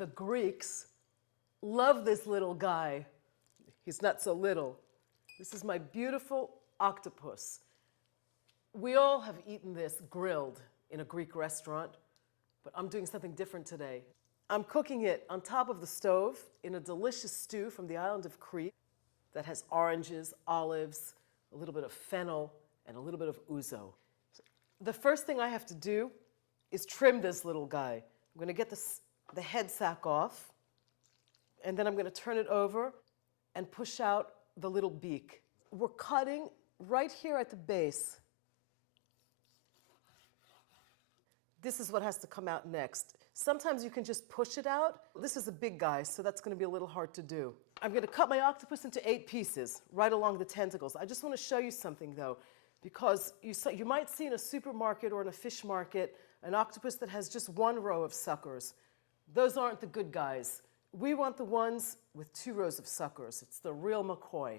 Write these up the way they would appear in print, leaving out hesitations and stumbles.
The Greeks love this little guy. He's not so little. This is my beautiful octopus. We all have eaten this grilled in a Greek restaurant, but I'm doing something different today. I'm cooking it on top of the stove in a delicious stew from the island of Crete that has oranges, olives, a little bit of fennel, and a little bit of ouzo. The first thing I have to do is trim this little guy. I'm going to get the head sack off, and then I'm going to turn it over and push out the little beak. We're cutting right here at the base. This is what has to come out next. Sometimes you can just push it out. This is a big guy, so that's going to be a little hard to do. I'm going to cut my octopus into 8 pieces, right along the tentacles. I just want to show you something, though, because you might see in a supermarket or in a fish market an octopus that has just 1 row of suckers. Those aren't the good guys. We want the ones with 2 rows of suckers. It's the real McCoy.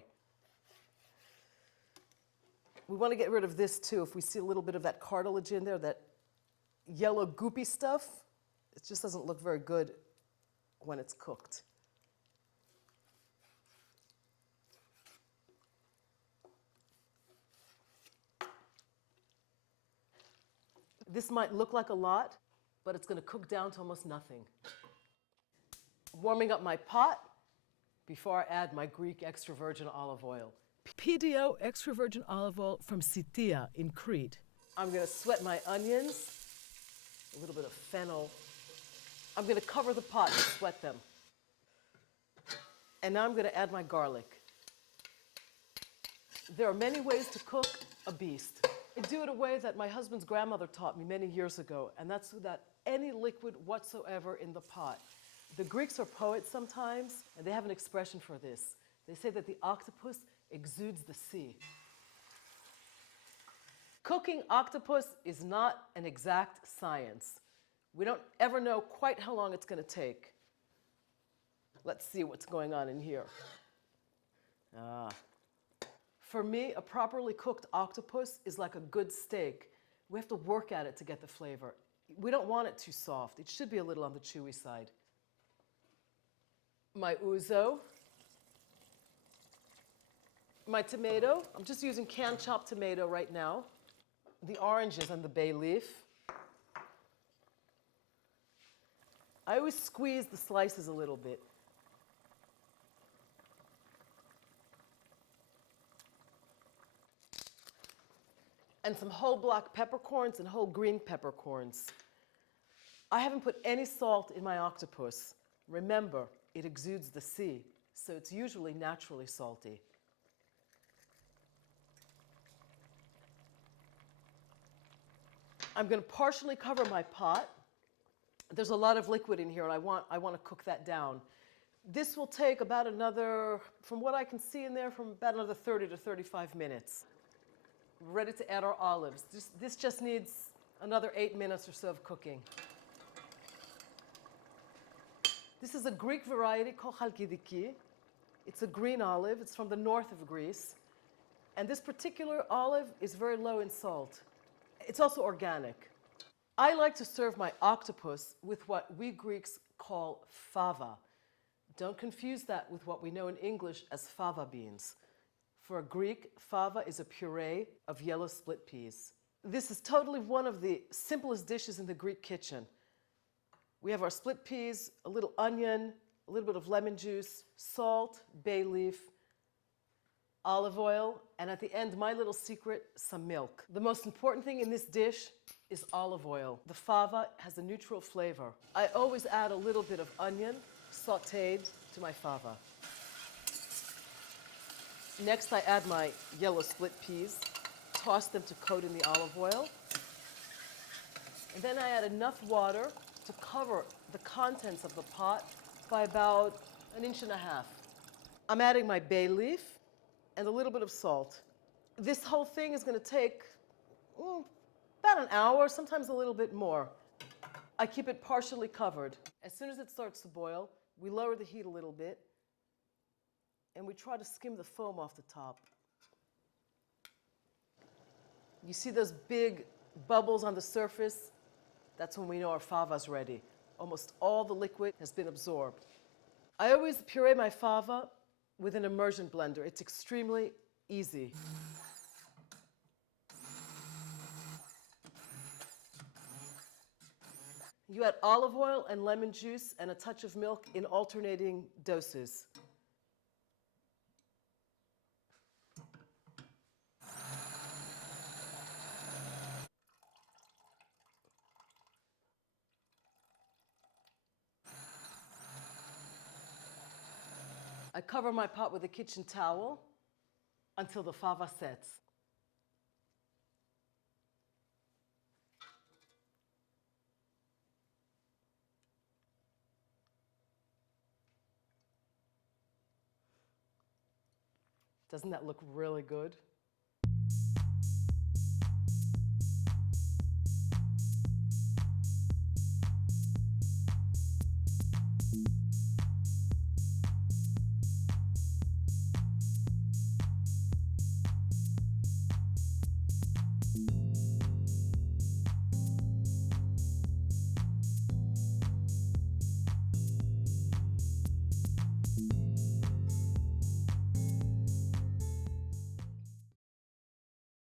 We want to get rid of this, too. If we see a little bit of that cartilage in there, that yellow goopy stuff, it just doesn't look very good when it's cooked. This might look like a lot, but it's going to cook down to almost nothing. Warming up my pot before I add my Greek extra virgin olive oil. puree.To extra virgin olive oil from Sauté in Crete. I'm going to sweat my onions, a little bit of fennel. I'm going to cover the pot and sweat them. And now I'm going to add my garlic. There are many ways to cook a beast. I do it a way that my husband's grandmother taught me many years ago, and that's without any liquid whatsoever in the pot. The Greeks are poets sometimes, and they have an expression for this. They say that the octopus exudes the sea. Cooking octopus is not an exact science. We don't ever know quite how long it's going to take. Let's see what's going on in here. For me, a properly cooked octopus is like a good steak. We have to work at it to get the flavor. We don't want it too soft. It should be a little on the chewy side. My ouzo. My tomato. I'm just using canned chopped tomato right now. The oranges and the bay leaf. I always squeeze the slices a little bit. And some whole black peppercorns and whole green peppercorns. I haven't put any salt in my octopus. Remember, it exudes the sea, so it's usually naturally salty. I'm going to partially cover my pot. There's a lot of liquid in here, and I want to cook that down. This will take about another, from what I can see in there, from about another 30 to 35 minutes. We're ready to add our olives. This just needs another 8 minutes or so of cooking. This is a Greek variety called chalkidiki. It's a green olive. It's from the north of Greece. And this particular olive is very low in salt. It's also organic. I like to serve my octopus with what we Greeks call fava. Don't confuse that with what we know in English as fava beans. For a Greek, fava is a puree of yellow split peas. This is totally one of the simplest dishes in the Greek kitchen. We have our split peas, a little onion, a little bit of lemon juice, salt, bay leaf, olive oil, and at the end, my little secret, some milk. The most important thing in this dish is olive oil. The fava has a neutral flavor. I always add a little bit of onion, sautéed, to my fava. Next, I add my yellow split peas, toss them to coat in the olive oil. And then I add enough water to cover the contents of the pot by about 1.5 inches. I'm adding my bay leaf and a little bit of salt. This whole thing is going to take about an hour, sometimes a little bit more. I keep it partially covered. As soon as it starts to boil, we lower the heat a little bit, and we try to skim the foam off the top. You see those big bubbles on the surface? That's when we know our fava's ready. Almost all the liquid has been absorbed. I always puree my fava with an immersion blender. It's extremely easy. You add olive oil and lemon juice and a touch of milk in alternating doses. I cover my pot with a kitchen towel until the fava sets. Doesn't that look really good?